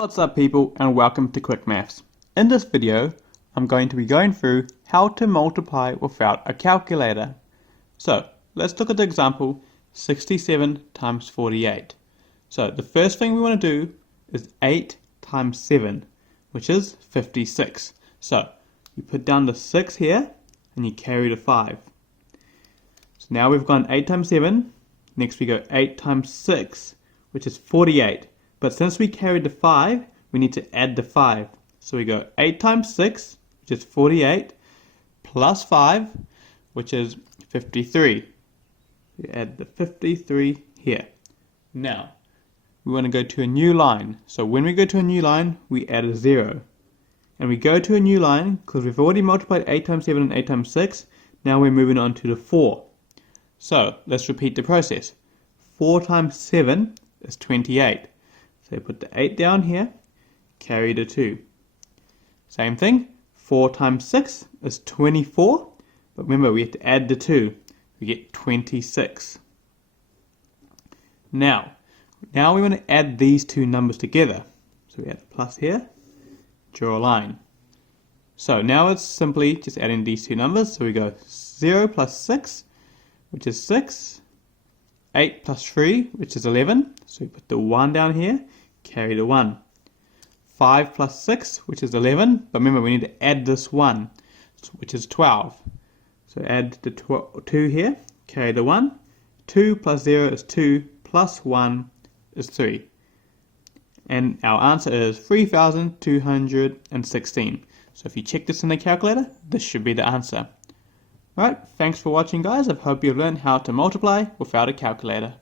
What's up people, and welcome to Quick Maths. In this video I'm going to be going through how to multiply without a calculator. So let's look at the example 67 times 48. So the first thing we want to do is 8 times 7, which is 56. So you put down the 6 here and you carry the 5. So now we've gone 8 times 7, next we go 8 times 6, which is 48. But since we carried the 5, we need to add the 5. So we go 8 times 6, which is 48, plus 5, which is 53. We add the 53 here. Now, we want to go to a new line. So when we go to a new line, we add a 0. And we go to a new line, because we've already multiplied 8 times 7 and 8 times 6, now we're moving on to the 4. So let's repeat the process. 4 times 7 is 28. So put the 8 down here, carry the 2. Same thing, 4 times 6 is 24, but remember we have to add the 2. We get 26. Now we want to add these two numbers together. So we add the plus here, draw a line. So now it's simply just adding these two numbers. So we go 0 plus 6, which is 6, 8 plus 3, which is 11. So we put the 1 down here, carry the 1. 5 plus 6, which is 11, but remember we need to add this 1, which is 12. So add the 2 here, carry the 1. 2 plus 0 is 2, plus 1 is 3. And our answer is 3,216. So if you check this in the calculator, this should be the answer. Alright, thanks for watching guys. I hope you've learned how to multiply without a calculator.